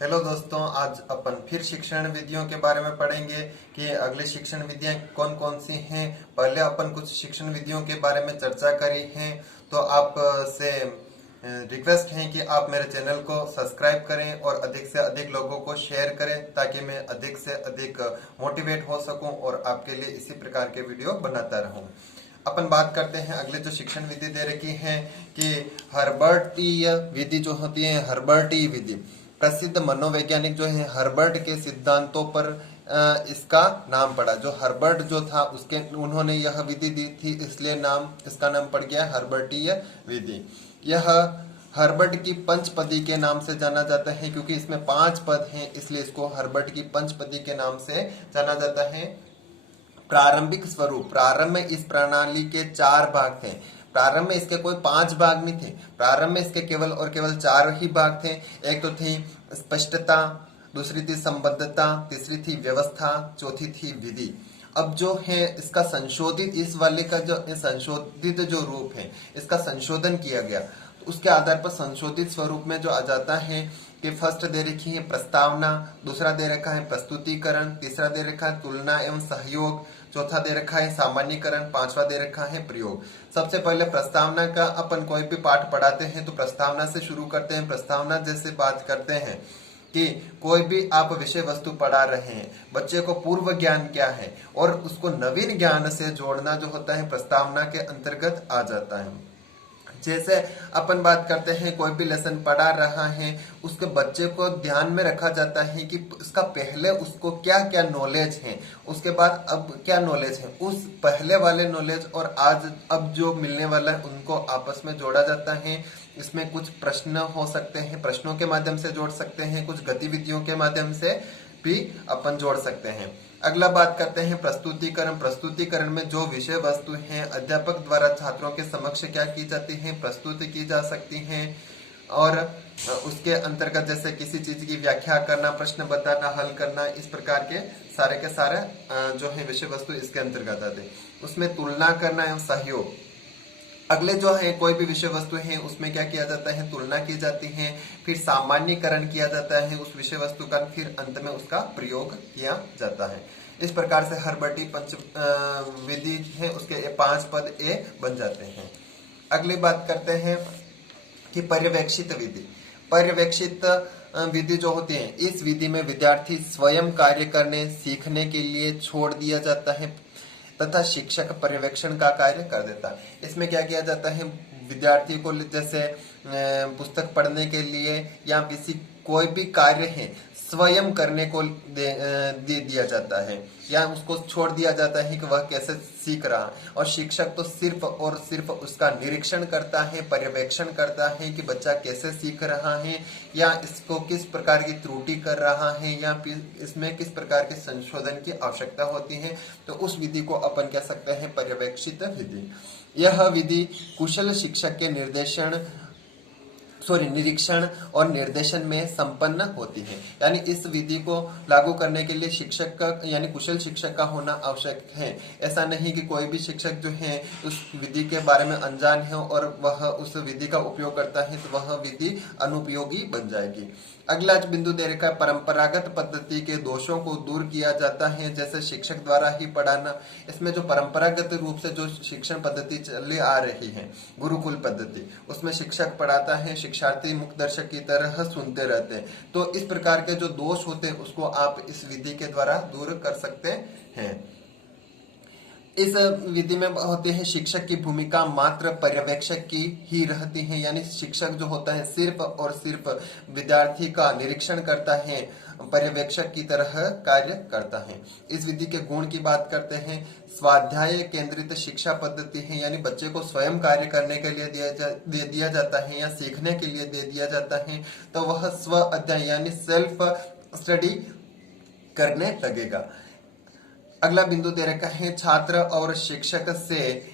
Hello दोस्तों, आज अपन फिर शिक्षण विधियों के बारे में पढ़ेंगे कि अगली शिक्षण विधियां कौन कौन सी हैं। पहले अपन कुछ शिक्षण विधियों के बारे में चर्चा करी है, तो आप से रिक्वेस्ट है कि आप मेरे चैनल को सब्सक्राइब करें और अधिक से अधिक लोगों को शेयर करें ताकि मैं अधिक से अधिक मोटिवेट हो सकूं और आपके लिए इसी प्रकार के वीडियो बनाता रहूं। अपन बात करते हैं अगले जो शिक्षण विधि दे रखी है कि हर्बर्टीय विधि जो होती है, हर्बर्टीय विधि प्रसिद्ध मनोवैज्ञानिक जो है हर्बर्ट के सिद्धांतों पर इसका नाम पड़ा। जो हर्बर्ट जो था उसके उन्होंने यह विधि दी थी, इसलिए इसका नाम पड़ गया हर्बर्टीय विधि। यह हर्बर्ट की पंचपदी के नाम से जाना जाता है, क्योंकि इसमें 5 पद हैं, इसलिए इसको हर्बर्ट की पंचपदी के नाम से जाना जाता है। प्रारंभिक स्वरूप, प्रारंभ में इस प्रणाली के 4 भाग थे। प्रारंभ में इसके कोई 5 भाग नहीं थे, प्रारंभ में इसके केवल और केवल 4 ही भाग थे। एक तो थी स्पष्टता, दूसरी थी संबद्धता, तीसरी थी व्यवस्था, चौथी थी विधि। अब जो है इसका संशोधित, इस वाले का जो संशोधित जो रूप है इसका संशोधन किया गया, तो उसके आधार पर संशोधित स्वरूप में जो आ जाता है कि फर्स्ट दे रखी है प्रस्तावना, दूसरा दे रखा है प्रस्तुतिकरण, तीसरा दे रखा है तुलना एवं सहयोग, चौथा दे रखा है सामान्यीकरण, पांचवा दे रखा है प्रयोग। सबसे पहले प्रस्तावना का अपन कोई भी पाठ पढ़ाते हैं तो प्रस्तावना से शुरू करते हैं। प्रस्तावना जैसे बात करते हैं कि कोई भी आप विषय वस्तु पढ़ा रहे हैं, बच्चे को पूर्व ज्ञान क्या है और उसको नवीन ज्ञान से जोड़ना जो होता है प्रस्तावना के अंतर्गत आ जाता है। जैसे अपन बात करते हैं कोई भी लेसन पढ़ा रहा है, उसके बच्चे को ध्यान में रखा जाता है कि उसका पहले उसको क्या क्या नॉलेज है, उसके बाद अब क्या नॉलेज है, उस पहले वाले नॉलेज और आज अब जो मिलने वाला है उनको आपस में जोड़ा जाता है। इसमें कुछ प्रश्न हो सकते हैं, प्रश्नों के माध्यम से जोड़ सकते हैं, कुछ गतिविधियों के माध्यम से भी अपन जोड़ सकते हैं। अगला बात करते हैं प्रस्तुतिकरण। प्रस्तुतिकरण में जो विषय वस्तु है अध्यापक द्वारा छात्रों के समक्ष क्या की जाती है, प्रस्तुत की जा सकती है, और उसके अंतर्गत जैसे किसी चीज की व्याख्या करना, प्रश्न बताना, हल करना, इस प्रकार के सारे जो है विषय वस्तु इसके अंतर्गत आते हैं। उसमें तुलना करना एवं सहयोग। अगले जो है कोई भी विषय वस्तु है उसमें क्या किया जाता है, तुलना की जाती है, फिर सामान्यीकरण किया जाता है उस विषय वस्तु का, फिर अंत में उसका प्रयोग किया जाता है। इस प्रकार से हर्बर्टी पंच विधि है उसके 5 पद ए बन जाते हैं। अगली बात करते हैं कि पर्यवेक्षित विधि। पर्यवेक्षित विधि जो होती है, इस विधि में विद्यार्थी स्वयं कार्य करने सीखने के लिए छोड़ दिया जाता है तथा शिक्षक पर्यवेक्षण का कार्य कर देता है। इसमें क्या किया जाता है, विद्यार्थी को जैसे पुस्तक पढ़ने के लिए या किसी कोई भी कार्य है स्वयं करने को दे दिया जाता है या उसको छोड़ दिया जाता है कि वह कैसे सीख रहा है, और शिक्षक तो सिर्फ और सिर्फ उसका निरीक्षण करता है, पर्यवेक्षण करता है कि बच्चा कैसे सीख रहा है या इसको किस प्रकार की त्रुटि कर रहा है या इसमें किस प्रकार के संशोधन की आवश्यकता होती है। तो उस विधि को अपन कह सकते हैं पर्यवेक्षित विधि। यह विधि कुशल शिक्षक के निरीक्षण और निर्देशन में संपन्न होती है। यानी इस विधि को लागू करने के लिए शिक्षक का यानी कुशल शिक्षक का होना आवश्यक है। ऐसा नहीं कि कोई भी शिक्षक जो है उस विधि के बारे में अनजान है और वह उस विधि का उपयोग करता है तो वह विधि अनुपयोगी बन जाएगी। अगला बिंदु दे रखा है परंपरागत पद्धति के दोषों को दूर किया जाता है, जैसे शिक्षक द्वारा ही पढ़ाना। इसमें जो परंपरागत रूप से जो शिक्षण पद्धति चली आ रही है, गुरुकुल पद्धति, उसमें शिक्षक पढ़ाता है, शिक्षार्थी मुख्य दर्शक की तरह सुनते रहते हैं। तो इस प्रकार के जो दोष होते हैं उसको आप इस विधि के द्वारा दूर कर सकते हैं। इस विधि में होते हैं शिक्षक की भूमिका मात्र पर्यवेक्षक की ही रहती है, यानी शिक्षक जो होता है सिर्फ और सिर्फ विद्यार्थी का निरीक्षण करता है, पर्यवेक्षक की तरह कार्य करता है। इस विधि के गुण की बात करते हैं, स्वाध्याय केंद्रित शिक्षा पद्धति है, यानी बच्चे को स्वयं कार्य करने के लिए दे दिया जाता है या सीखने के लिए दे दिया जाता है, तो वह स्व अध्ययन यानी सेल्फ स्टडी करने लगेगा। अगला बिंदु दे रखा है छात्र और शिक्षक से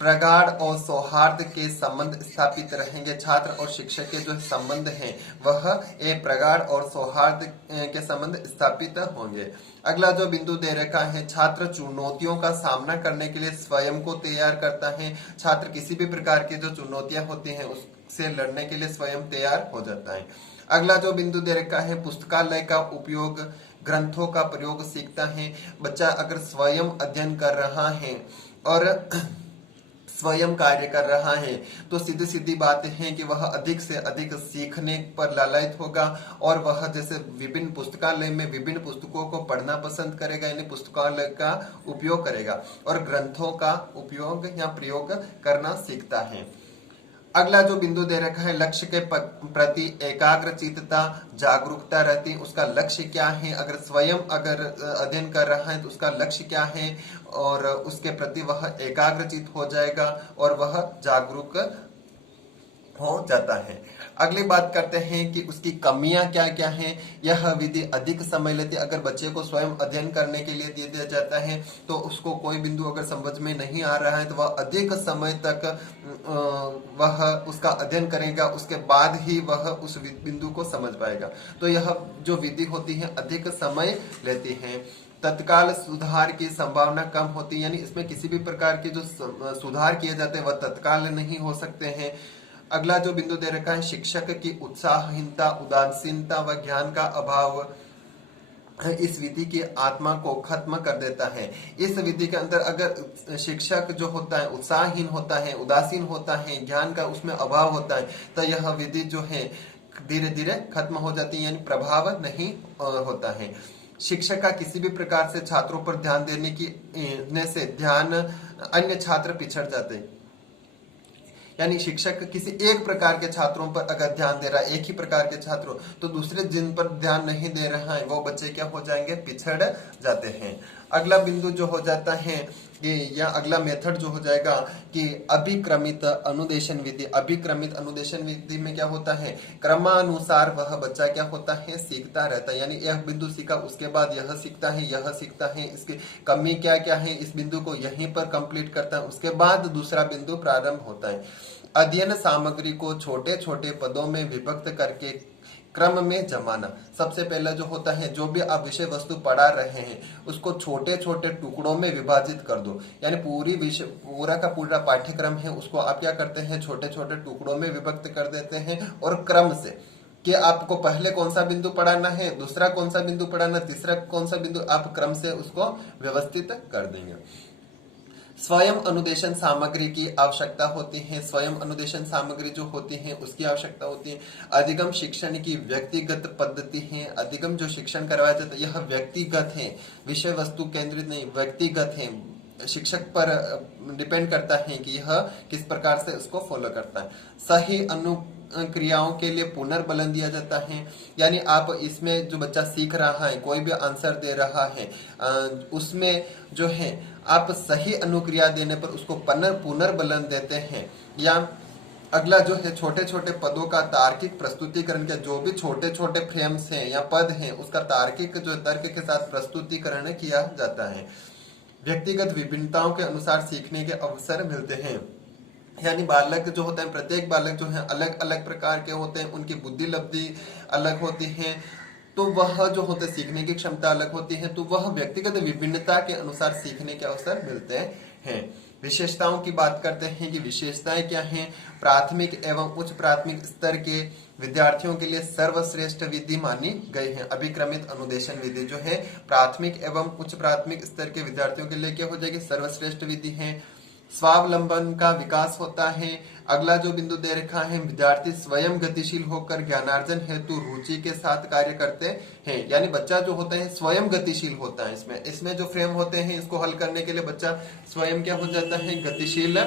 प्रगाढ़ और सौहार्द के संबंध स्थापित रहेंगे। छात्र और शिक्षक के जो संबंध हैं वह एक प्रगाढ़ और सौहार्द के संबंध स्थापित होंगे। अगला जो बिंदु दे रखा है, छात्र चुनौतियों का सामना करने के लिए स्वयं को तैयार करता है। छात्र किसी भी प्रकार की जो चुनौतियां होती हैं उससे लड़ने के लिए स्वयं तैयार हो जाता है। अगला जो बिंदु दे रखा है पुस्तकालय का उपयोग, ग्रंथों का प्रयोग सीखता है। बच्चा अगर स्वयं अध्ययन कर रहा है और स्वयं कार्य कर रहा है तो सीधी सीधी बात है कि वह अधिक से अधिक सीखने पर लालयित होगा और वह जैसे विभिन्न पुस्तकालय में विभिन्न पुस्तकों को पढ़ना पसंद करेगा, यानी पुस्तकालय का उपयोग करेगा और ग्रंथों का उपयोग या प्रयोग करना सीखता है। अगला जो बिंदु दे रखा है लक्ष्य के प्रति एकाग्रचित्तता, जागरूकता रहती है। उसका लक्ष्य क्या है, अगर स्वयं अगर अध्ययन कर रहा है तो उसका लक्ष्य क्या है और उसके प्रति वह एकाग्रचित्त हो जाएगा और वह जागरूक हो जाता है। अगली बात करते हैं कि उसकी कमियां क्या क्या हैं। यह विधि अधिक समय लेती है। अगर बच्चे को स्वयं अध्ययन करने के लिए दे दिया जाता है तो उसको कोई बिंदु अगर समझ में नहीं आ रहा है तो वह अधिक समय तक वह उसका अध्ययन करेगा, उसके बाद ही वह उस बिंदु को समझ पाएगा। तो यह जो विधि होती है अधिक समय लेती है। तत्काल सुधार की संभावना कम होती है, यानी इसमें किसी भी प्रकार के जो सुधार किए जाते हैं वह तत्काल नहीं हो सकते हैं। अगला जो बिंदु दे रखा है शिक्षक की उत्साहहीनता, उदासीनता व ज्ञान का अभाव इस विधि की आत्मा को खत्म कर देता है। इस विधि के अंदर अगर शिक्षक जो होता है उत्साहहीन होता है, उदासीन होता है, ज्ञान का उसमें अभाव होता है तो यह विधि जो है धीरे धीरे खत्म हो जाती है, यानी प्रभाव नहीं होता है। शिक्षक का किसी भी प्रकार से छात्रों पर ध्यान देने से ध्यान अन्य छात्र पिछड़ जाते हैं, यानी शिक्षक किसी एक प्रकार के छात्रों पर अगर ध्यान दे रहा है, एक ही प्रकार के छात्रों, तो दूसरे जिन पर ध्यान नहीं दे रहा है वो बच्चे क्या हो जाएंगे, पिछड़ जाते हैं। अगला बिंदु जो हो जाता है कि या अगला मेथड जो हो जाएगा कि अभिक्रमित अनुदेशन विधि। अभिक्रमित अनुदेशन विधि में क्या होता है, क्रमानुसार वह बच्चा क्या होता है, सीखता रहता है, यानी यह बिंदु सीखा उसके बाद यह सीखता है, यह सीखता है, इसकी कमी क्या क्या है, इस बिंदु को यहीं पर कंप्लीट करता है, उसके बाद दूसरा बिंदु प्रारंभ होता है। अध्ययन सामग्री को छोटे छोटे पदों में विभक्त करके क्रम में जमाना। सबसे पहला जो होता है, जो भी आप विषय वस्तु पढ़ा रहे हैं उसको छोटे छोटे टुकड़ों में विभाजित कर दो, यानी पूरा का पूरा पाठ्यक्रम है उसको आप क्या करते हैं, छोटे छोटे टुकड़ों में विभक्त कर देते हैं और क्रम से कि आपको पहले कौन सा बिंदु पढ़ाना है, दूसरा कौन सा बिंदु पढ़ाना, तीसरा कौन सा बिंदु, आप क्रम से उसको व्यवस्थित कर देंगे। स्वयं अनुदेशन सामग्री की आवश्यकता होती है। स्वयं अनुदेशन सामग्री जो होती है उसकी आवश्यकता होती है। अधिगम शिक्षण की व्यक्तिगत पद्धति है। अधिगम जो शिक्षण करवाया जाता है यह व्यक्तिगत है, विषय वस्तु केंद्रित नहीं, व्यक्तिगत है। शिक्षक पर डिपेंड करता है कि यह किस प्रकार से उसको फॉलो करता है। सही क्रियाओं के लिए पुनर्बलन दिया जाता है, यानी आप इसमें जो बच्चा सीख रहा है, कोई भी आंसर दे रहा है, उसमें जो है आप सही अनुक्रिया देने पर उसको पुनर्बलन देते हैं। या अगला जो है छोटे छोटे पदों का तार्किक प्रस्तुतिकरण का, जो भी छोटे छोटे फ्रेम्स हैं या पद हैं उसका तार्किक जो तर्क के साथ प्रस्तुतिकरण किया जाता है। व्यक्तिगत विभिन्नताओं के अनुसार सीखने के अवसर मिलते हैं, यानी बालक जो होते हैं, प्रत्येक बालक जो है अलग अलग प्रकार के होते हैं, उनकी बुद्धि लब्धि अलग होती है, तो वह जो होते हैं सीखने की क्षमता अलग होती है, तो वह व्यक्तिगत विभिन्नता के अनुसार सीखने के अवसर मिलते हैं। विशेषताओं की बात करते हैं कि विशेषताएं क्या हैं। प्राथमिक एवं उच्च प्राथमिक स्तर के विद्यार्थियों के लिए सर्वश्रेष्ठ विधि मानी गई है। अभिक्रमित अनुदेशन विधि जो है प्राथमिक एवं उच्च प्राथमिक स्तर के विद्यार्थियों के लिए क्या हो जाएगी, सर्वश्रेष्ठ विधि है। स्वावलंबन का विकास होता है। अगला जो बिंदु दे रखा है, विद्यार्थी स्वयं गतिशील होकर ज्ञानार्जन हेतु रुचि के साथ कार्य करते हैं, यानी बच्चा जो होता है स्वयं गतिशील होता है। इसमें जो फ्रेम होते हैं इसको हल करने के लिए बच्चा स्वयं क्या हो जाता है, गतिशील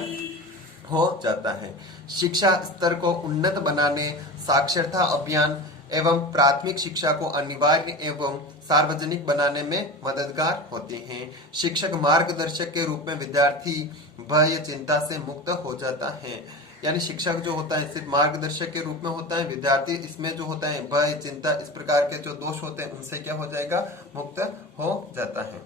हो जाता है। शिक्षा स्तर को उन्नत बनाने, साक्षरता अभियान एवं प्राथमिक शिक्षा को अनिवार्य एवं सार्वजनिक बनाने में मददगार होते हैं। शिक्षक मार्गदर्शक के रूप में विद्यार्थी भय चिंता से मुक्त हो जाता है, यानी शिक्षक जो होता है सिर्फ मार्गदर्शक के रूप में होता है, विद्यार्थी इसमें जो होता है भय चिंता इस प्रकार के जो दोष होते हैं उनसे क्या हो जाएगा, मुक्त हो जाता है।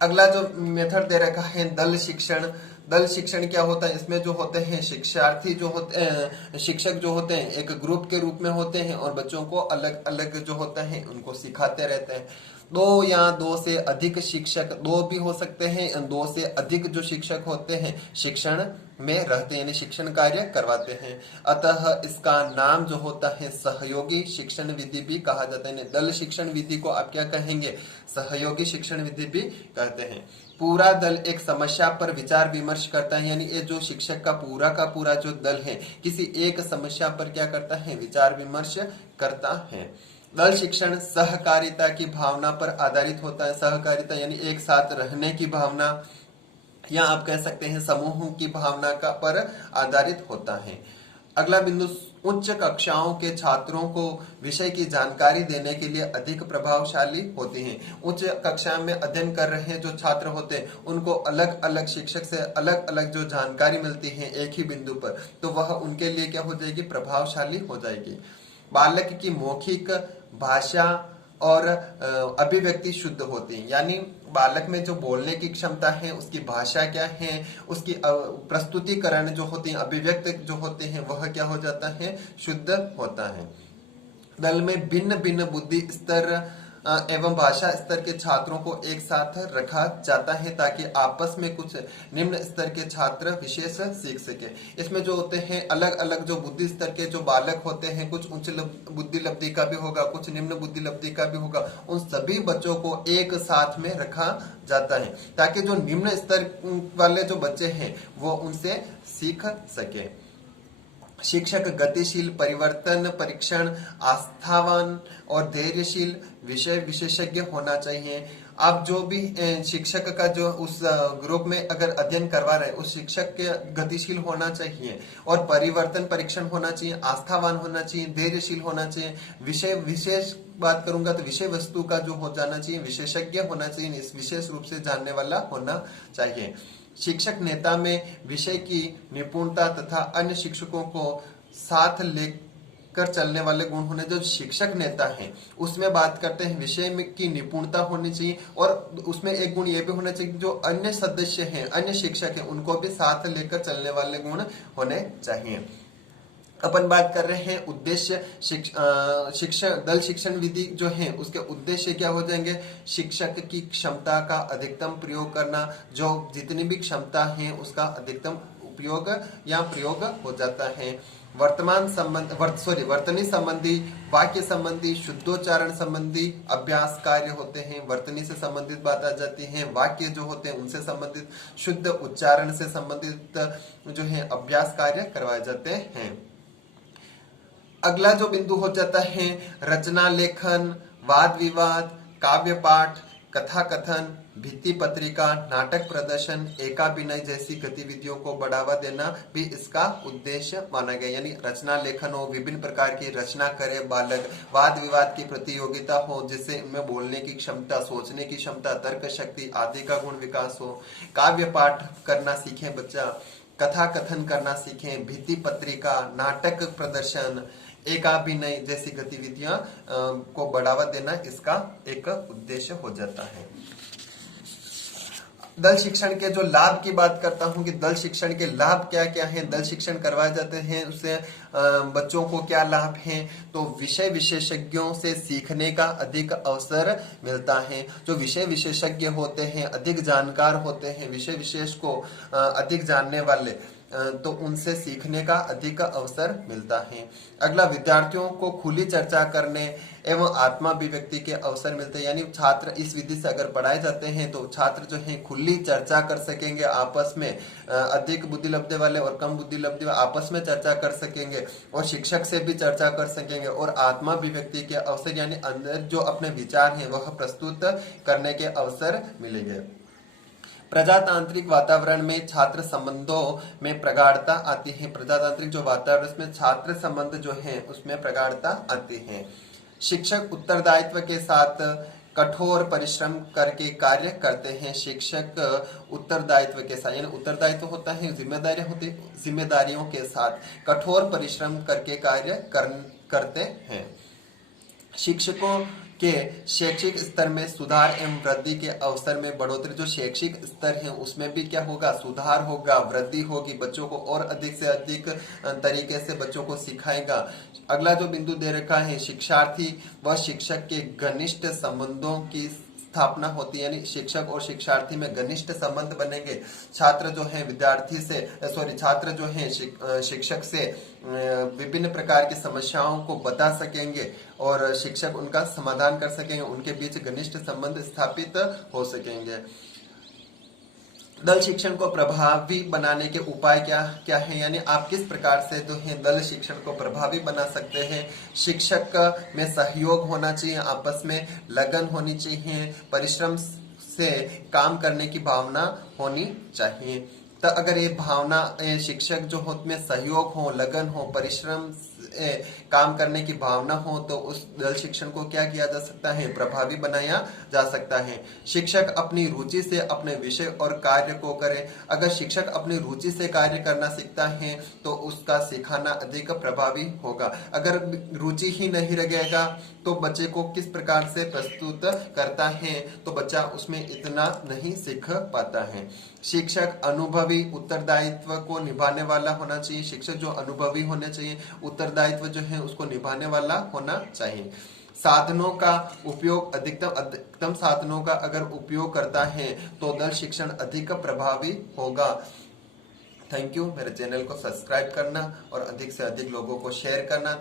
अगला जो मेथड दे रखा है दल शिक्षण। दल शिक्षण क्या होता है? इसमें जो होते हैं शिक्षार्थी जो होते हैं, शिक्षक जो होते हैं एक ग्रुप के रूप में होते हैं और बच्चों को अलग अलग जो होता है उनको सिखाते रहते हैं। दो या दो से अधिक शिक्षक, दो भी हो सकते हैं, दो से अधिक जो शिक्षक होते हैं शिक्षण में रहते हैं यानी शिक्षण कार्य करवाते हैं। अतः इसका नाम जो होता है सहयोगी शिक्षण विधि भी कहा जाता है। दल शिक्षण विधि को आप क्या कहेंगे? सहयोगी शिक्षण विधि भी कहते हैं। पूरा दल एक समस्या पर विचार विमर्श करता है, यानी ये जो शिक्षक का पूरा जो दल है किसी एक समस्या पर क्या करता है? विचार विमर्श करता है। दल शिक्षण सहकारिता की भावना पर आधारित होता है। सहकारिता यानी एक साथ रहने की भावना, या आप कह सकते हैं समूह की भावना का पर आधारित होता है। अगला बिंदु, उच्च कक्षाओं के छात्रों को विषय की जानकारी देने के लिए अधिक प्रभावशाली होते हैं। उच्च कक्षा में अध्ययन कर रहे जो छात्र होते हैं उनको अलग अलग शिक्षक से अलग अलग जो जानकारी मिलती है एक ही बिंदु पर, तो वह उनके लिए क्या हो जाएगी? प्रभावशाली हो जाएगी। बालक की मौखिक भाषा और अभिव्यक्ति शुद्ध होती है, यानी बालक में जो बोलने की क्षमता है, उसकी भाषा क्या है, उसकी प्रस्तुतिकरण जो होती है, अभिव्यक्त जो होते हैं, वह क्या हो जाता है? शुद्ध होता है। दल में भिन्न भिन्न बुद्धि स्तर एवं भाषा स्तर के छात्रों को एक साथ रखा जाता है ताकि आपस में कुछ निम्न स्तर के छात्र विशेष सीख सके। इसमें जो होते हैं अलग अलग जो बुद्धि स्तर के जो बालक होते हैं, कुछ उच्च बुद्धि लब्धि का भी होगा, कुछ निम्न बुद्धि लब्धि का भी होगा, उन सभी बच्चों को एक साथ में रखा जाता है ताकि जो निम्न स्तर वाले जो बच्चे हैं वो उनसे सीख सके। शिक्षक गतिशील, परिवर्तन परीक्षण, आस्थावान और धैर्यशील विषय विशेषज्ञ होना चाहिए। आप जो भी शिक्षक का जो उस ग्रुप में अगर अध्ययन करवा रहे हैं उस शिक्षक के गतिशील होना चाहिए और परिवर्तन परीक्षण होना चाहिए, आस्थावान होना चाहिए, धैर्यशील होना चाहिए। विषय विशेष बात करूंगा तो विषय वस्तु का जो हो जाना चाहिए, विशेषज्ञ होना चाहिए, इस विशेष रूप से जानने वाला होना चाहिए। शिक्षक नेता में विषय की निपुणता तथा अन्य शिक्षकों को साथ लेकर चलने वाले गुण होने। जो शिक्षक नेता है उसमें बात करते हैं विषय में की निपुणता होनी चाहिए और उसमें एक गुण ये भी होना चाहिए जो अन्य सदस्य हैं, अन्य शिक्षक हैं, उनको भी साथ लेकर चलने वाले गुण होने चाहिए। अपन बात कर रहे हैं उद्देश्य शिक्षण, दल शिक्षण विधि जो है उसके उद्देश्य क्या हो जाएंगे? शिक्षक की क्षमता का अधिकतम प्रयोग करना, जो जितनी भी क्षमता है उसका अधिकतम उपयोग या प्रयोग हो जाता है। वर्तनी संबंधी, वाक्य संबंधी, शुद्धोच्चारण संबंधी अभ्यास कार्य होते हैं। वर्तनी से संबंधित बात आ जाती है, वाक्य जो होते हैं उनसे संबंधित, शुद्ध उच्चारण से संबंधित जो है अभ्यास कार्य करवाए जाते हैं। अगला जो बिंदु हो जाता है रचना लेखन, वाद विवाद, काव्य पाठ, कथा कथन, भित्ति पत्रिका, नाटक प्रदर्शन, एकाभिनय जैसी गतिविधियों को बढ़ावा देना भी इसका उद्देश्य माना गया। यानी रचना लेखन हो, विभिन्न प्रकार की रचना करे बालक, वाद विवाद की प्रतियोगिता हो जिससे इनमें बोलने की क्षमता, सोचने की क्षमता, तर्क शक्ति आदि का गुण विकास हो, काव्य पाठ करना सीखे बच्चा, कथा कथन करना सीखे, भित्ति पत्रिका, नाटक प्रदर्शन, एकाभिनय जैसी गतिविधियां को बढ़ावा देना इसका एक उद्देश्य हो जाता है। दल शिक्षण के जो लाभ की बात करता हूं कि दल शिक्षण के लाभ क्या क्या हैं, दल शिक्षण करवाए जाते हैं उससे बच्चों को क्या लाभ हैं? तो विषय विशेषज्ञों से सीखने का अधिक अवसर मिलता है। जो विषय विशेषज्ञ होते हैं, अधिक जानकार होते हैं, विषय विशेष को अधिक जानने वाले, तो उनसे सीखने का अधिक अवसर मिलता है। अगला, विद्यार्थियों को खुली चर्चा करने एवं आत्माभिव्यक्ति के अवसर मिलते हैं। यानी छात्र इस विधि से अगर पढ़ाए जाते हैं तो छात्र जो है खुली चर्चा कर सकेंगे आपस में, अधिक बुद्धि लब्धि वाले और कम बुद्धि लब्धि वाले आपस में चर्चा कर सकेंगे और शिक्षक से भी चर्चा कर सकेंगे और आत्माभिव्यक्ति के अवसर यानी अंदर जो अपने विचार हैं वह प्रस्तुत करने के अवसर मिलेंगे। प्रजातांत्रिक वातावरण में छात्र संबंधों में प्रगाढ़ता आती है। प्रजातांत्रिक जो वातावरण में छात्र संबंध जो है उसमें प्रगाढ़ता आती है। शिक्षक उत्तरदायित्व के साथ कठोर परिश्रम करके कार्य करते हैं। शिक्षक उत्तरदायित्व के साथ, यानी उत्तरदायित्व होता है जिम्मेदारियां होती, जिम्मेदारियों के साथ कठोर परिश्रम करके कार्य करते हैं। शिक्षकों के शैक्षिक स्तर में सुधार एवं वृद्धि के अवसर में बढ़ोतरी। जो शैक्षिक स्तर है उसमें भी क्या होगा, सुधार होगा, वृद्धि होगी, बच्चों को और अधिक से अधिक तरीके से बच्चों को सिखाएगा। अगला जो बिंदु दे रखा है, शिक्षार्थी व शिक्षक के घनिष्ठ संबंधों की स्थापना होती है, यानी शिक्षक और शिक्षार्थी में घनिष्ठ संबंध बनेंगे। छात्र जो है विद्यार्थी से छात्र जो है शिक्षक से विभिन्न प्रकार की समस्याओं को बता सकेंगे और शिक्षक उनका समाधान कर सकेंगे, उनके बीच घनिष्ठ संबंध स्थापित हो सकेंगे। दल शिक्षण को प्रभावी बनाने के उपाय क्या क्या है, यानी आप किस प्रकार से जो है दल शिक्षण को प्रभावी बना सकते हैं। शिक्षक में सहयोग होना चाहिए, आपस में लगन होनी चाहिए, परिश्रम से काम करने की भावना होनी चाहिए। तो अगर ये भावना शिक्षक जो हो में सहयोग हो, लगन हो, परिश्रम काम करने की भावना हो, तो उस दल शिक्षण को क्या किया जा सकता है, प्रभावी बनाया जा सकता है। शिक्षक अपनी रुचि से अपने विषय और कार्य को करे। अगर शिक्षक अपनी रुचि से कार्य करना सीखता है तो उसका सिखाना अधिक प्रभावी होगा। अगर रुचि ही नहीं रहेगा तो बच्चे को किस प्रकार से प्रस्तुत करता है तो बच्चा उसमें इतना नहीं सीख पाता है। शिक्षक अनुभवी उत्तरदायित्व को निभाने वाला होना चाहिए। शिक्षक जो अनुभवी होने चाहिए, उत्तरदायित्व जो है उसको निभाने वाला होना चाहिए। साधनों का उपयोग अधिकतम साधनों का अगर उपयोग करता है तो दल शिक्षण अधिक प्रभावी होगा। Thank you. मेरे चैनल को सब्सक्राइब करना और अधिक से अधिक लोगों को शेयर करना,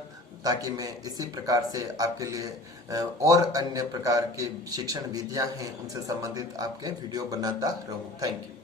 ताकि मैं इसी प्रकार से आपके लिए और अन्य प्रकार की शिक्षण विधियां हैं उनसे संबंधित आपके वीडियो बनाता रहूं। Thank you.